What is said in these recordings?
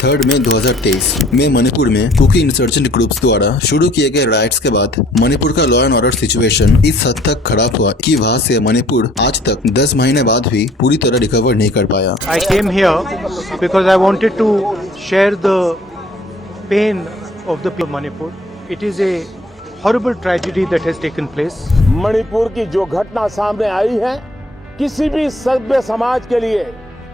3 मई 2023 में मणिपुर में cookie insurgent groups द्वारा शुरू किए गए राइट्स के बाद मणिपुर का लॉ एंड ऑर्डर सिचुएशन इस हद तक खराब हुआ कि वहां से मणिपुर आज तक 10 महीने बाद भी पूरी तरह रिकवर नहीं कर पाया। I came here because I wanted to share the pain of the people of Manipur. It is a horrible tragedy that has taken place. Manipur की जो घटना सामने आई है किसी भी सभ्य समाज के लिए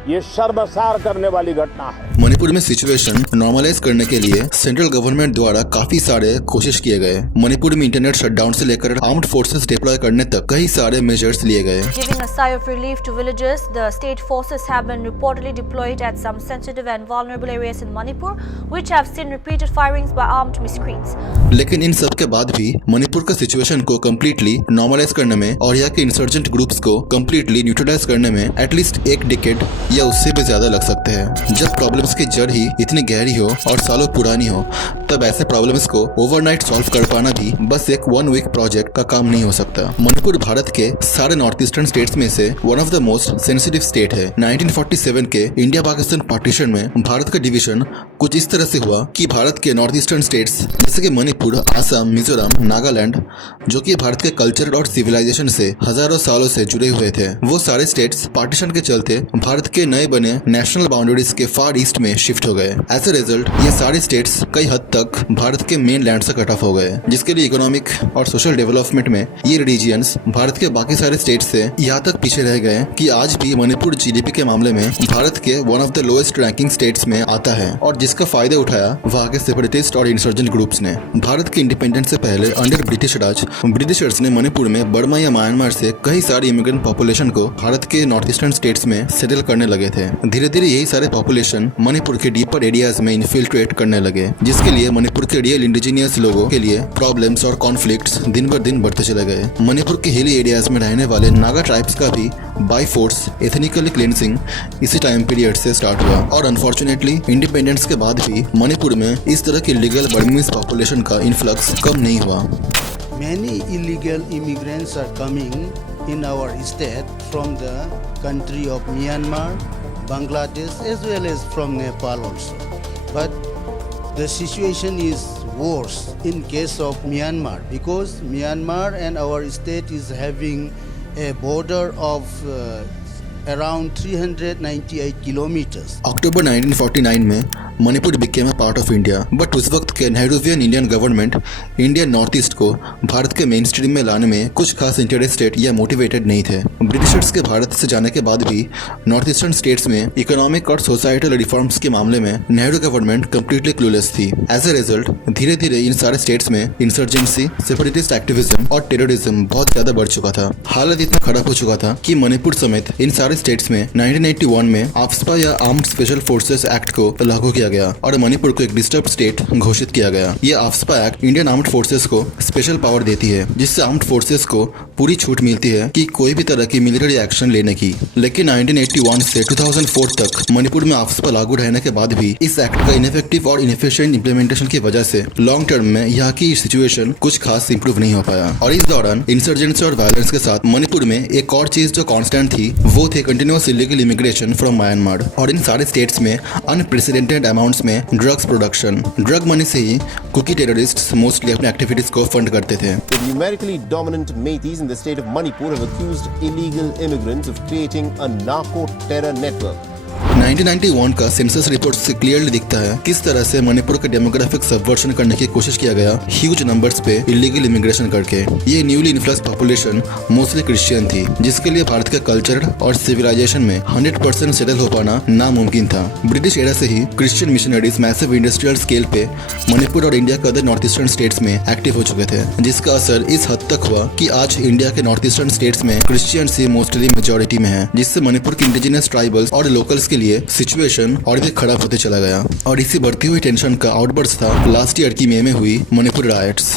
ये शर्मसार करने वाली घटना है। मणिपुर में सिचुएशन नॉर्मलाइज करने के लिए सेंट्रल गवर्नमेंट द्वारा काफी सारे कोशिश किए गए। मणिपुर में इंटरनेट शटडाउन से लेकर आर्म्ड फोर्सेस डिप्लॉय करने तक कई सारे मेजर्स लिए गए। Giving a sigh of relief to villagers, the state forces have been reportedly deployed at some sensitive and vulnerable areas in Manipur, which have seen repeated firings by armed miscreants. लेकिन इन सब के बाद भी मणिपुर का situation को completely normalise करने में और यहाँ के इंसर्जेंट ग्रुप्स को कम्प्लीटली न्यूट्रलाइज करने में एटलीस्ट एक डिकेड या उससे भी ज्यादा लग सकते हैं। जब प्रॉब्लम्स की जड़ ही इतनी गहरी हो और सालों पुरानी हो तब ऐसे प्रॉब्लम्स को ओवरनाइट सॉल्व कर पाना भी बस एक 1 वीक प्रोजेक्ट का काम नहीं हो सकता। मणिपुर भारत के सारे नॉर्थ ईस्टर्न स्टेट्स में से one of the most sensitive state है। 1947 के इंडिया पाकिस्तान पार्टीशन में भारत का डिवीजन कुछ इस तरह से हुआ कि भारत के नॉर्थ ईस्टर्न स्टेट्स जैसे कि मणिपुर, आसाम, मिजोरम, नागालैंड जो कि भारत के कल्चर और सिविलाइजेशन से हजारों सालों से जुड़े हुए थे, वो सारे स्टेट्स पार्टीशन के चलते भारत के नए बने नेशनल बाउंड्रीज के फार ईस्ट में शिफ्ट हो गए। एज ए रिजल्ट ये सारे स्टेट्स कई हद तक भारत के मेन लैंड से कट ऑफ हो गए, जिसके लिए इकोनॉमिक और सोशल डेवलपमेंट में ये रीजियंस भारत के बाकी सारे स्टेट्स से यहाँ तक पीछे रह गए कि आज भी मणिपुर जीडीपी के मामले में भारत के one of the lowest ranking states में आता है और जिसका फायदा उठाया वहाँ के सेपरेटिस्ट और इंसर्जेंट ग्रुप्स ने। भारत के इंडिपेंडेंस से पहले अंडर ब्रिटिश राज ब्रिटिशर्स ने मणिपुर में बर्मा या म्यांमार से कई सारी इमिग्रेंट पॉपुलेशन को भारत के नॉर्थ ईस्टर्न स्टेट्स में सेटल करने लगे थे। धीरे धीरे यही सारे पॉपुलेशन मणिपुर के डीपर एरियाज में इन्फिल्ट्रेट करने लगे, जिसके लिए मणिपुर के रियल इंडिजिनियस लोगों के लिए प्रॉब्लम्स और कॉन्फ्लिक्ट्स दिन बर दिन बढ़ते चले गए। मणिपुर के हिली एरियाज में रहने वाले नागा ट्राइब्स का भी बाय फोर्स एथनिकली क्लिनसिंग इसी टाइम पीरियड से स्टार्ट हुआ और अनफॉर्चुनेटली इंडिपेंडेंस के बाद भी मणिपुर में इस तरह की लीगल बर्मीज पॉपुलेशन का इन्फ्लक्स कम नहीं हुआ। Many illegal immigrants are coming in our state from the country of Myanmar, Bangladesh as well as from Nepal also. But the situation is worse in case of Myanmar because Myanmar and our state is having a border of around 398 kilometers. अक्टूबर 1949 में Manipur became a part of India, but उस वक्त के Nehruvian Indian government Indian north east को भारत के main stream में लाने में कुछ खास इंटरेस्टेड या मोटिवेटेड नहीं थे। ब्रिटिशर्स के भारत से जाने के बाद भी नॉर्थ ईस्टर्न स्टेट्स में इकोनॉमिक और सोसाइटल रिफॉर्म्स के मामले में नेहरू गवर्नमेंट कम्प्लीटली क्लूलेस थी। एज ए रिजल्ट धीरे धीरे इन सारे स्टेट्स में इंसर्जेंसी, सेपरेटिस्ट एक्टिविज्म और टेररिज्म बहुत ज्यादा बढ़ चुका था। हालत इतना खराब हो चुका था कि मणिपुर समेत इन सारे स्टेट्स में 1981 में आफ्सपा या आर्म्ड स्पेशल फोर्सेस एक्ट को लागू किया गया और मणिपुर को एक डिस्टर्ब स्टेट घोषित किया गया। ये AFSPA act Indian armed forces को स्पेशल पावर देती है, जिससे आर्म्ड फोर्सेस को पूरी छूट मिलती है कि कोई भी तरह की मिलिट्री एक्शन लेने की। लेकिन 1981 से 2004 तक मणिपुर में आफ्सपा लागू रहने के बाद भी इस एक्ट का इनफेक्टिव और इनएफिशिएंट इंप्लीमेंटेशन की वजह से लॉन्ग टर्म में यहाँ की सिचुएशन कुछ खास इंप्रूव नहीं हो पाया। और इस दौरान इंसर्जेंसी और वायलेंस के साथ मणिपुर में एक और चीज जो कांस्टेंट थी वो थे continuous illegal immigration from Myanmar और इन सारे स्टेट्स में अनप्रेसिडेंटेड अमाउंट्स में ड्रग्स प्रोडक्शन। ड्रग मनी से ही कुकी टेररिस्ट्स मोस्टली अपने एक्टिविटीज को फंड करते थे। The numerically dominant Meiteis in the state of Manipur have accused illegal immigrants of creating a narco-terror network. 1991 का सेंसस रिपोर्ट से clearly दिखता है किस तरह से मणिपुर का डेमोग्राफिक सबवर्शन करने की कोशिश किया गया ह्यूज नंबर्स पे इलीगल इमिग्रेशन करके। ये newly influx population mostly Christian थी, जिसके लिए भारत के कल्चर और सिविलाइजेशन में 100% सेटल हो पाना नामुमकिन था। ब्रिटिश एरा से ही Christian missionaries massive industrial scale पे मणिपुर और इंडिया के अदर नॉर्थ ईस्टर्न स्टेट्स में एक्टिव हो चुके थे, जिसका असर इस हद तक हुआ कि आज इंडिया के नॉर्थ ईस्टर्न स्टेट्स में क्रिश्चियंस ही मोस्टली मेजोरिटी में है, जिससे मणिपुर के इंडिजिनियस ट्राइबल्स और लोकल्स के लिए सिचुएशन और भी खराब होते चला गया। और इसी बढ़ती हुई टेंशन का आउटबर्स्ट था लास्ट ईयर की मई में हुई मणिपुर राइट्स।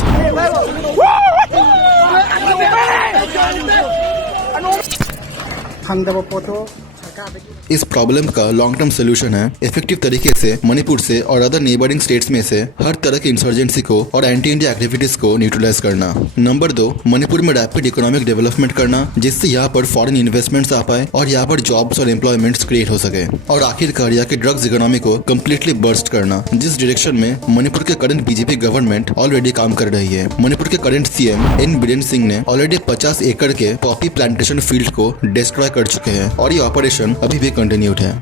फंगदब पोतो इस प्रॉब्लम का लॉन्ग टर्म सोल्यूशन है इफेक्टिव तरीके से मणिपुर से और अदर नेबरिंग स्टेट्स में से हर तरह की इंसर्जेंसी को और एंटी इंडिया एक्टिविटीज को न्यूट्रलाइज करना। नंबर 2, मणिपुर में रैपिड इकोनॉमिक डेवलपमेंट करना जिससे यहाँ पर फॉरेन इन्वेस्टमेंट्स आ पाए और यहाँ पर जॉब्स और एम्प्लॉयमेंट्स क्रिएट हो सके। और आखिरकार यहाँ के ड्रग्स इकोनॉमी को कम्प्लीटली बर्स्ट करना, जिस डायरेक्शन में मणिपुर के करंट बीजेपी गवर्नमेंट ऑलरेडी काम कर रही है। मणिपुर के current CM N Biren Singh ने ऑलरेडी 50 एकड़ के पॉपी प्लांटेशन फील्ड को डिस्ट्रॉय कर चुके हैं और ये ऑपरेशन अभी भी कंटिन्यूड है।